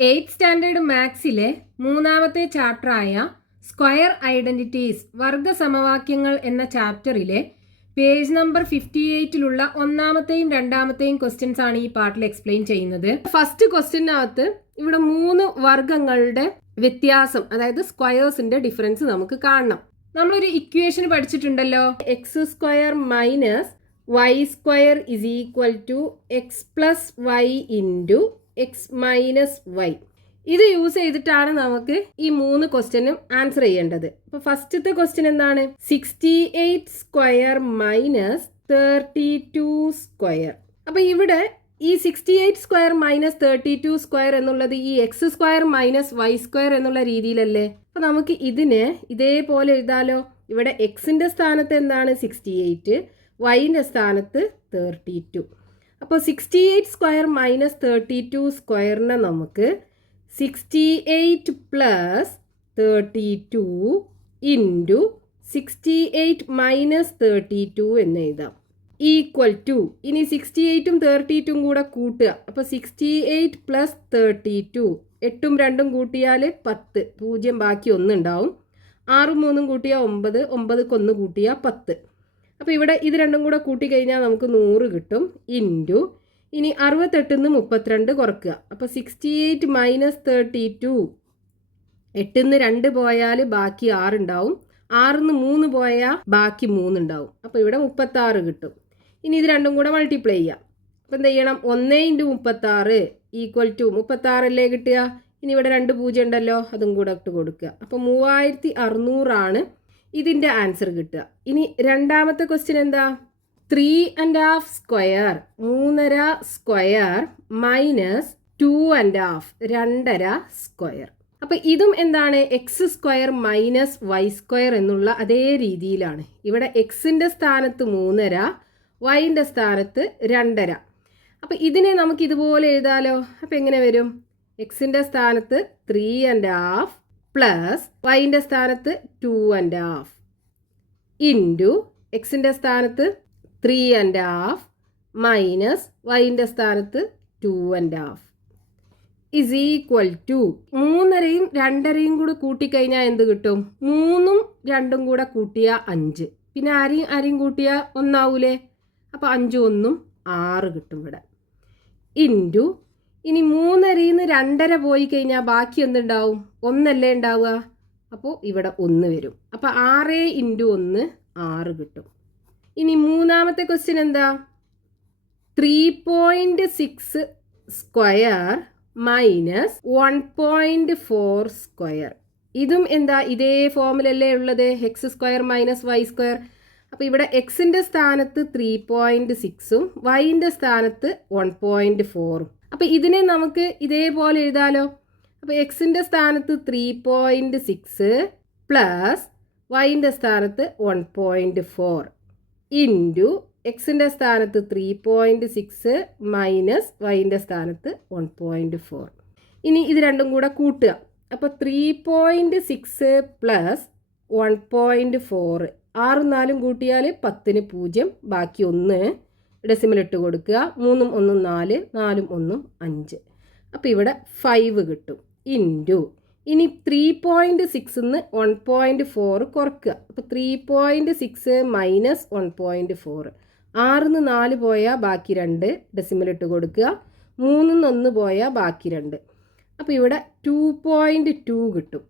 8th standard മാത്സിലെ മൂന്നാമത്തെ ചാപ്റ്ററായ square identities വർഗ സമവാക്യങ്ങൾ എന്ന ചാപ്റ്ററിലെ പേജ് നമ്പർ 58-ലുള്ള ഒന്നാമത്തെയും രണ്ടാമത്തെയും ക്വസ്റ്റ്യൻസ് ആണ് ഈ പാർട്ടിൽ എക്സ്പ്ലെയിൻ ചെയ്യുന്നത്. ഫസ്റ്റ് ക്വസ്റ്റ്യനകത്ത് ഇവിടെ 3 വർഗങ്ങളുടെ വ്യത്യാസം, അതായത് സ്ക്വയേഴ്സിന്റെ ഡിഫറൻസ് നമുക്ക് കാണണം. നമ്മളൊരു ഇക്വേഷൻ പഠിച്ചിട്ടുണ്ടല്ലോ, x square minus y square is equal to x plus y into x minus y. ഇത് യൂസ് ചെയ്തിട്ടാണ് നമുക്ക് ഈ 3 ക്വസ്റ്റ്യനും ആൻസർ ചെയ്യേണ്ടത്. അപ്പോൾ ഫസ്റ്റത്തെ ക്വസ്റ്റ്യൻ എന്താണ്? 68 സ്ക്വയർ മൈനസ് 32 സ്ക്വയർ. അപ്പോൾ ഇവിടെ ഈ 68 സ്ക്വയർ മൈനസ് 32 സ്ക്വയർ എന്നുള്ളത് ഈ x square minus y square എന്നുള്ള രീതിയിലല്ലേ. അപ്പോൾ നമുക്ക് ഇതിനെ ഇതേപോലെ എഴുതാലോ. ഇവിടെ എക്സിന്റെ സ്ഥാനത്ത് എന്താണ് 68, വൈൻ്റെ സ്ഥാനത്ത് 32. അപ്പോൾ 68 സ്ക്വയർ മൈനസ് 32 സ്ക്വയറിനെ നമുക്ക് 68 പ്ലസ് 32 ഇൻറ്റു 68 മൈനസ് 32 എന്ന് എഴുതാം, ഈക്വൽ ടു. ഇനി 68ഉം 32ഉം കൂടെ കൂട്ടുക. അപ്പോൾ 68 പ്ലസ് 32, 8ഉം 2ഉം കൂട്ടിയാൽ 10, 0 ബാക്കി 1 ഉണ്ടാവും. 6ഉം 3ഉം കൂട്ടിയാൽ 9, 9ക്ക് 1 കൂട്ടിയാൽ 10. അപ്പോൾ ഇവിടെ ഇത് രണ്ടും കൂടെ കൂട്ടിക്കഴിഞ്ഞാൽ നമുക്ക് 100 കിട്ടും. ഇൻറ്റു ഇനി 68-ന്ന് 32 കുറയ്ക്കുക. അപ്പോൾ 68 മൈനസ് 32, 8-ന്ന് 2 പോയാൽ ബാക്കി 6 ഉണ്ടാവും. 6-ന്ന് 3 പോയാൽ ബാക്കി 3 ഉണ്ടാവും. അപ്പോൾ ഇവിടെ 36 കിട്ടും. ഇനി ഇത് രണ്ടും കൂടെ മൾട്ടിപ്ലൈ ചെയ്യാം. അപ്പോൾ എന്ത് ചെയ്യണം? 1 ഇൻറ്റു 36 ഈക്വൽ ടു 36 അല്ലേ കിട്ടുക. ഇനി ഇവിടെ 2 0 ഉണ്ടല്ലോ, അതും കൂടെ ഇട്ട് കൊടുക്കുക. അപ്പോൾ 3600 ഇതിൻ്റെ ആൻസർ കിട്ടുക. ഇനി രണ്ടാമത്തെ ക്വസ്റ്റ്യൻ എന്താ? 3.5 സ്ക്വയർ, 3.5 സ്ക്വയർ മൈനസ് 2.5, 2.5 സ്ക്വയർ. അപ്പം ഇതും എന്താണ്? X square minus y square എന്നുള്ള അതേ രീതിയിലാണ്. ഇവിടെ എക്സിൻ്റെ സ്ഥാനത്ത് 3.5, വൈൻ്റെ സ്ഥാനത്ത് 2.5. അപ്പം ഇതിനെ നമുക്ക് ഇതുപോലെ എഴുതാലോ. അപ്പം എങ്ങനെ വരും? എക്സിൻ്റെ സ്ഥാനത്ത് 3.5 പ്ലസ് വൈൻ്റെ സ്ഥാനത്ത് 2.5 ഇൻറ്റു എക്സിൻ്റെ സ്ഥാനത്ത് 3.5 മൈനസ് വൈൻ്റെ സ്ഥാനത്ത് 2.5 ഇസ് ഈക്വൽ ടു 3.5യും 2.5യും കൂടെ കൂട്ടിക്കഴിഞ്ഞാൽ എന്ത് കിട്ടും? 3ഉം 2ഉം കൂടെ കൂട്ടിയാൽ 5, പിന്നെ ആരെയും കൂട്ടിയാൽ 1 ആവൂലേ. അപ്പോൾ 5ഉം 1ഉം 6 കിട്ടും ഇവിടെ. ഇൻറ്റു ഇനി 3.5ന്ന് 2.5 പോയി കഴിഞ്ഞാൽ ബാക്കി എന്തുണ്ടാവും? 1 അല്ലേ ഉണ്ടാവുക. അപ്പോൾ ഇവിടെ 1 വരും. അപ്പോൾ 6 ഇൻറ്റു 1 6 കിട്ടും. ഇനി മൂന്നാമത്തെ ക്വസ്റ്റ്യൻ എന്താ? 3.6 സ്ക്വയർ മൈനസ് 1.4 സ്ക്വയർ. ഇതും എന്താ? ഇതേ ഫോമിലല്ലേ ഉള്ളത്, x square minus y square. അപ്പോൾ ഇവിടെ എക്സിൻ്റെ സ്ഥാനത്ത് 3.6ഉം വൈൻ്റെ സ്ഥാനത്ത് 1.4ഉം. അപ്പോൾ ഇതിനെ നമുക്ക് ഇതേപോലെ എഴുതാലോ. അപ്പോൾ എക്സിൻ്റെ സ്ഥാനത്ത് 3.6 പ്ലസ് വൈൻ്റെ സ്ഥാനത്ത് 1.4 ഇൻറ്റു എക്സിൻ്റെ സ്ഥാനത്ത് 3.6 മൈനസ് വൈൻ്റെ സ്ഥാനത്ത് 1.4. ഇനി ഇത് രണ്ടും കൂടെ കൂട്ടുക. അപ്പോൾ 3.6 പ്ലസ് 1.4, 6ഉം 4ഉം കൂട്ടിയാൽ 10ന് 0, ബാക്കി 1 ഡെസിമൽ ഇട്ട് കൊടുക്കുക. 3ഉം 1ഉം 4, 4ഉം 1ഉം 5. അപ്പോൾ ഇവിടെ 5 കിട്ടും. ഇൻറ്റു ഇനി 3.6ന്ന് 1.4 കുറയ്ക്കുക. അപ്പോൾ 3.6 മൈനസ് 1.4, 6ന്ന് 4 പോയാൽ ബാക്കി 2 ഡെസിമൽ ഇട്ട് കൊടുക്കുക. 3ന്ന് 1 പോയാൽ ബാക്കി 2. അപ്പോൾ ഇവിടെ 2.2 കിട്ടും.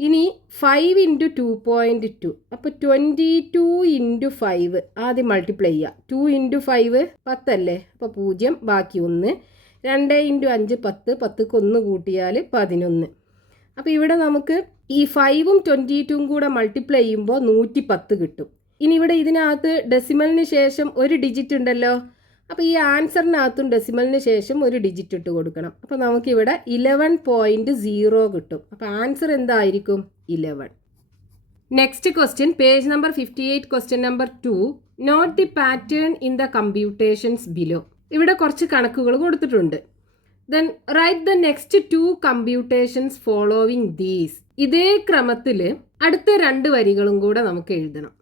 ഇനി 5 ഇൻറ്റു 2.2, അപ്പോൾ 22 ഇൻറ്റു 5 ആദ്യം മൾട്ടിപ്ലൈ ചെയ്യുക. 2 ഇൻറ്റു 5 10 അല്ലേ. അപ്പോൾ 0 ബാക്കി 1. 2 ഇൻറ്റു 5 10, 10ക്ക് 1 കൂട്ടിയാൽ 11. അപ്പോൾ ഇവിടെ നമുക്ക് ഈ 5ഉം 22ഉം കൂടെ മൾട്ടിപ്ലൈ ചെയ്യുമ്പോൾ 110 കിട്ടും. ഇനി ഇവിടെ ഇതിനകത്ത് ഡെസിമലിന് ശേഷം ഒരു ഡിജിറ്റ് ഉണ്ടല്ലോ. അപ്പോൾ ഈ ആൻസറിനകത്തും ഡെസിമലിന് ശേഷം ഒരു ഡിജിറ്റ് ഇട്ട് കൊടുക്കണം. അപ്പോൾ നമുക്കിവിടെ 11.0 കിട്ടും. അപ്പോൾ ആൻസർ എന്തായിരിക്കും? 11. Next question, page number 58, question number 2. Note the pattern in the computations below. ഇവിടെ കുറച്ച് കണക്കുകൾ കൊടുത്തിട്ടുണ്ട്. Then write the next 2 computations following these. ഇതേ ക്രമത്തിൽ അടുത്ത 2 വരികളും കൂടെ നമുക്ക് എഴുതണം.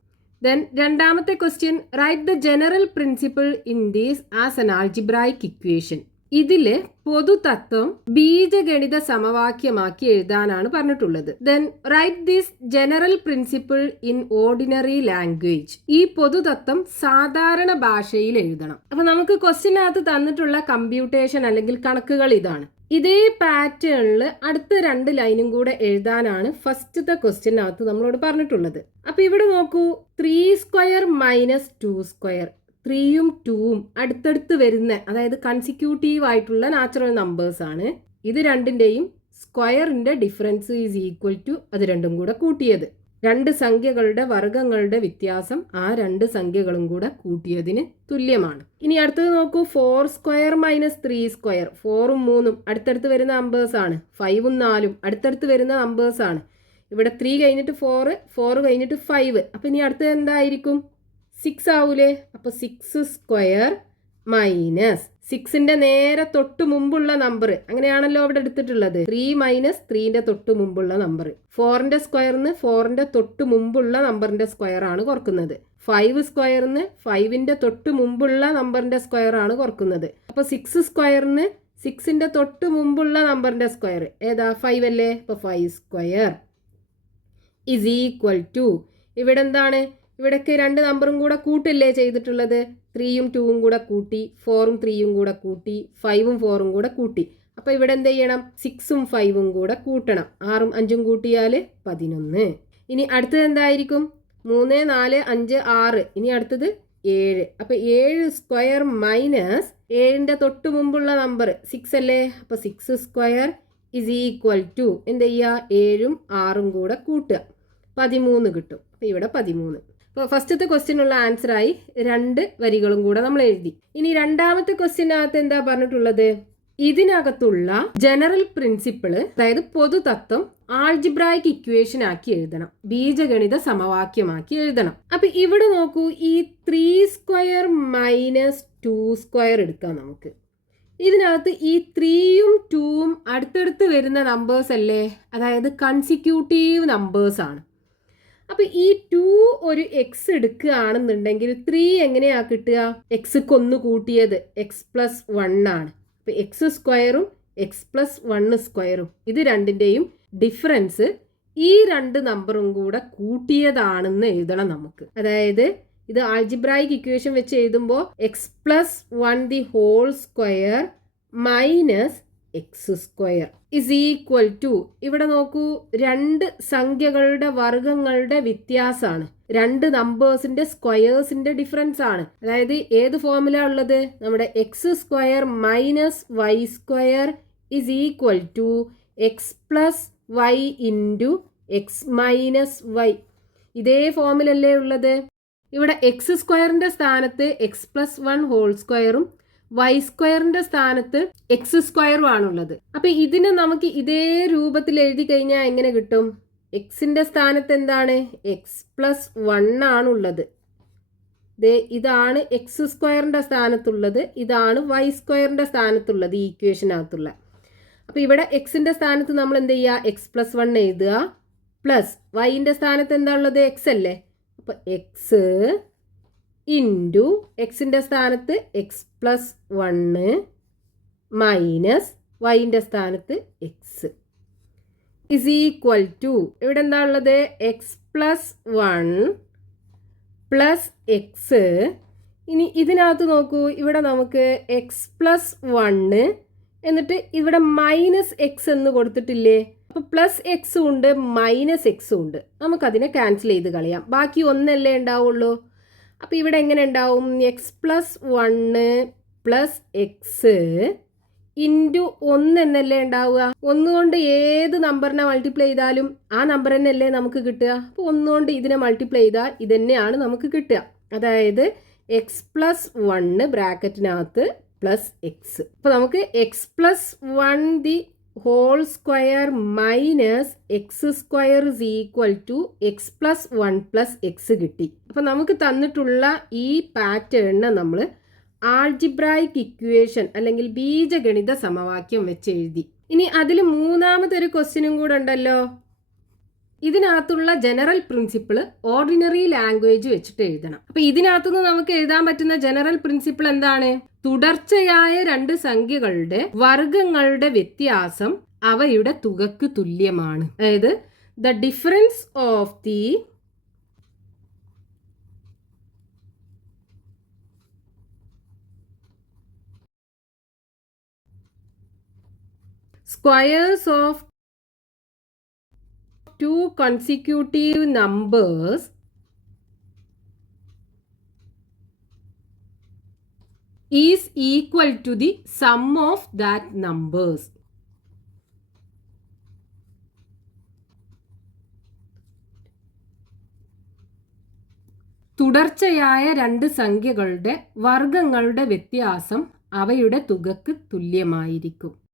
ദെൻ രണ്ടാമത്തെ question, write the general principle in these as an algebraic equation. ഇതില് പൊതുതത്വം ബീജഗണിത സമവാക്യമാക്കി എഴുതാനാണ് പറഞ്ഞിട്ടുള്ളത്. Then write this general principle in ordinary language. ഈ പൊതുതത്വം സാധാരണ ഭാഷയിൽ എഴുതണം. അപ്പൊ നമുക്ക് ക്വസ്റ്റ്യനകത്ത് തന്നിട്ടുള്ള കമ്പ്യൂട്ടേഷൻ അല്ലെങ്കിൽ കണക്കുകൾ ഇതാണ്. ഇതേ പാറ്റേണിൽ അടുത്ത 2 ലൈനും കൂടെ എഴുതാനാണ് ഫസ്റ്റത്തെ ക്വസ്റ്റ്യനകത്ത് നമ്മളോട് പറഞ്ഞിട്ടുള്ളത്. അപ്പൊ ഇവിടെ നോക്കൂ, 3² മൈനസ് 2². 3യും 2ഉം അടുത്തടുത്ത് വരുന്ന, അതായത് കൺസിക്യൂട്ടീവ് ആയിട്ടുള്ള നാച്ചുറൽ നമ്പേഴ്സ് ആണ്. ഇത് രണ്ടിന്റെയും സ്ക്വയറിന്റെ ഡിഫറൻസ് ഈസ് ഈക്വൽ ടു അത് രണ്ടും കൂടെ കൂട്ടിയത്. 2 സംഖ്യകളുടെ വർഗങ്ങളുടെ വ്യത്യാസം ആ 2 സംഖ്യകളും കൂടെ കൂട്ടിയതിന് തുല്യമാണ്. ഇനി അടുത്തത് നോക്കൂ, 4² മൈനസ് 3². 4ഉം 3ഉം അടുത്തടുത്ത് വരുന്ന നമ്പേഴ്സ് ആണ്. 5ഉം 4ഉം അടുത്തടുത്ത് വരുന്ന നമ്പേഴ്സ് ആണ്. ഇവിടെ 3 കഴിഞ്ഞിട്ട് 4, 4 കഴിഞ്ഞിട്ട് 5. അപ്പൊ ഇനി അടുത്തത് എന്തായിരിക്കും? 6 ആവൂലേ? അപ്പൊ 6² മൈനസ് 6ന്റെ നേരെ തൊട്ട് മുമ്പുള്ള നമ്പർ, അങ്ങനെയാണല്ലോ അവിടെ എടുത്തിട്ടുള്ളത്. 3 മൈനസ് 3ന്റെ തൊട്ട് മുമ്പുള്ള നമ്പർ. 4ന്റെ സ്ക്വയറിന് 4ന്റെ തൊട്ട് മുമ്പുള്ള നമ്പറിന്റെ സ്ക്വയർ ആണ് കുറക്കുന്നത്. 5 സ്ക്വയറിന് 5ന്റെ തൊട്ട് മുമ്പുള്ള നമ്പറിന്റെ സ്ക്വയർ ആണ് കുറക്കുന്നത്. അപ്പൊ 6 സ്ക്വയറിന് 6ന്റെ തൊട്ട് മുമ്പുള്ള നമ്പറിന്റെ സ്ക്വയർ ഏതാ? 5 അല്ലേ? അപ്പൊ 5² ഇസ് ഈക്വൽ ടു, ഇവിടെ എന്താണ്? ഇവിടേക്ക് 2 നമ്പറും കൂടെ കൂട്ടില്ലേ ചെയ്തിട്ടുള്ളത്? 3യും 2ഉം കൂടെ കൂട്ടി, 4ഉം 3യും കൂടെ കൂട്ടി, 5ഉം 4ഉം കൂടെ കൂട്ടി. അപ്പൊ ഇവിടെ എന്ത് ചെയ്യണം? 6ഉം 5ഉം കൂടെ കൂട്ടണം. 6ഉം 5ഉം കൂട്ടിയാൽ 11. ഇനി അടുത്തത് എന്തായിരിക്കും? 3, 4, 5, 6. ഇനി അടുത്തത് 7. അപ്പൊ 7² മൈനസ് 7ന്റെ തൊട്ട് മുമ്പുള്ള നമ്പർ 6 അല്ലേ? അപ്പൊ 6² ഇസ് ഈക്വൽ ടു എന്ത് ചെയ്യുക? 7ഉം 6ഉം കൂടെ കൂട്ടുക, 13 കിട്ടും. അപ്പൊ ഇവിടെ 13. അപ്പോൾ ഫസ്റ്റത്തെ ക്വസ്റ്റ്യനുള്ള ആൻസറായി 2 വരികളും കൂടെ നമ്മൾ എഴുതി. ഇനി രണ്ടാമത്തെ ക്വസ്റ്റ്യനകത്ത് എന്താ പറഞ്ഞിട്ടുള്ളത്? ഇതിനകത്തുള്ള ജനറൽ പ്രിൻസിപ്പിള്, അതായത് പൊതുതത്വം ആൾജിബ്രായിക് ഇക്വേഷൻ ആക്കി എഴുതണം, ബീജഗണിത സമവാക്യമാക്കി എഴുതണം. അപ്പൊ ഇവിടെ നോക്കൂ, ഈ 3² മൈനസ് 2² എടുക്കാം നമുക്ക്. ഇതിനകത്ത് ഈ 3യും 2ഉം അടുത്തടുത്ത് വരുന്ന നമ്പേഴ്സ് അല്ലേ? അതായത് കൺസിക്യൂട്ടീവ് നമ്പേഴ്സ് ആണ്. അപ്പൊ ഈ 2 ഒരു എക്സ് എടുക്കുകയാണെന്നുണ്ടെങ്കിൽ 3 എങ്ങനെയാ കിട്ടുക? എക്സ്ക്ക് 1 കൂട്ടിയത് x+1 ആണ്. അപ്പൊ x² x+1² ഇത് രണ്ടിന്റെയും ഡിഫറൻസ് ഈ 2 നമ്പറും കൂടെ കൂട്ടിയതാണെന്ന് എഴുതണം നമുക്ക്. അതായത് ഇത് ആൾജിബ്രായിക് ഇക്വേഷൻ വെച്ച് എഴുതുമ്പോൾ x+1² minus x² is equal to, ഇവിടെ നോക്കൂ, 2 സംഖ്യകളുടെ വർഗങ്ങളുടെ വ്യത്യാസമാണ്. 2 നമ്പേഴ്സിന്റെ സ്ക്വയേഴ്സിന്റെ ഡിഫറൻസ് ആണ്. അതായത് ഏത് ഫോർമുല ഉള്ളത്? നമ്മുടെ x² minus y² is equal to x+y into x minus y. ഇതേ ഫോർമുലല്ലേ ഉള്ളത്? ഇവിടെ x² സ്ഥാനത്ത് x+1² y² സ്ഥാനത്ത് x² ആണുള്ളത്. അപ്പൊ ഇതിനെ നമുക്ക് ഇതേ രൂപത്തിൽ എഴുതി കഴിഞ്ഞാൽ എങ്ങനെ കിട്ടും? എക്സിന്റെ സ്ഥാനത്ത് എന്താണ്? x+1 ആണുള്ളത്. ഇതാണ് x² സ്ഥാനത്തുള്ളത്, ഇതാണ് y² സ്ഥാനത്തുള്ളത് ഈ ഇക്വേഷനകത്തുള്ള. അപ്പൊ ഇവിടെ എക്സിന്റെ സ്ഥാനത്ത് നമ്മൾ എന്ത് ചെയ്യുക? x+1 എഴുതുക, പ്ലസ് വൈന്റെ സ്ഥാനത്ത് എന്താ ഉള്ളത്? x അല്ലേ? അപ്പൊ x ഇൻറ്റു എക്സിൻ്റെ സ്ഥാനത്ത് x+1 മൈനസ് വൈൻ്റെ സ്ഥാനത്ത് x ഇസ് ഈക്വൽ ടു, ഇവിടെ എന്താ ഉള്ളത്? x+1 plus x. ഇനി ഇതിനകത്ത് നോക്കൂ, ഇവിടെ നമുക്ക് x+1 എന്നിട്ട് ഇവിടെ മൈനസ് x എന്ന് കൊടുത്തിട്ടില്ലേ? അപ്പോൾ പ്ലസ് എക്സും ഉണ്ട് മൈനസ് എക്സും ഉണ്ട്. നമുക്കതിനെ ക്യാൻസൽ ചെയ്ത് കളയാം. ബാക്കി ഒന്നല്ലേ ഉണ്ടാവുള്ളൂ. അപ്പോൾ ഇവിടെ എങ്ങനെ ഉണ്ടാവും? x+1 പ്ലസ് എക്സ് ഇൻറ്റു 1 എന്നല്ലേ ഉണ്ടാവുക. 1 കൊണ്ട് ഏത് നമ്പറിനെ മൾട്ടിപ്ലൈ ചെയ്താലും ആ നമ്പർ തന്നെയല്ലേ നമുക്ക് കിട്ടുക. അപ്പോൾ 1 കൊണ്ട് ഇതിനെ മൾട്ടിപ്ലൈ ചെയ്താൽ ഇതന്നെയാണ് നമുക്ക് കിട്ടുക. അതായത് x+1 ബ്രാക്കറ്റിനകത്ത് പ്ലസ് എക്സ്. അപ്പോൾ നമുക്ക് x+1 the whole square minus x² is equal to x+1 plus x കിട്ടി. അപ്പം നമുക്ക് തന്നിട്ടുള്ള ഈ പാറ്റേണിനെ നമ്മൾ ആൾജിബ്രായിക് ഇക്വേഷൻ അല്ലെങ്കിൽ ബീജഗണിത സമവാക്യം വെച്ച് എഴുതി. ഇനി അതിൽ മൂന്നാമതൊരു ക്വസ്റ്റ്യനും കൂടെ ഉണ്ടല്ലോ. ഇതിനകത്തുള്ള ജനറൽ പ്രിൻസിപ്പിൾ ഓർഡിനറി ലാംഗ്വേജ് വെച്ചിട്ട് എഴുതണം. അപ്പൊ ഇതിനകത്തുനിന്ന് നമുക്ക് എഴുതാൻ പറ്റുന്ന ജനറൽ പ്രിൻസിപ്പിൾ എന്താണ്? തുടർച്ചയായ രണ്ട് സംഖ്യകളുടെ വർഗങ്ങളുടെ വ്യത്യാസം അവയുടെ തുകക്ക് തുല്യമാണ്. അതായത് the difference of the squares of two consecutive numbers is equal to the sum of that numbers. തുടർച്ചയായ രണ്ട് സംഖ്യകളുടെ വർഗങ്ങളുടെ വ്യത്യാസം അവയുടെ തുകക്ക് തുല്യമായിരിക്കും.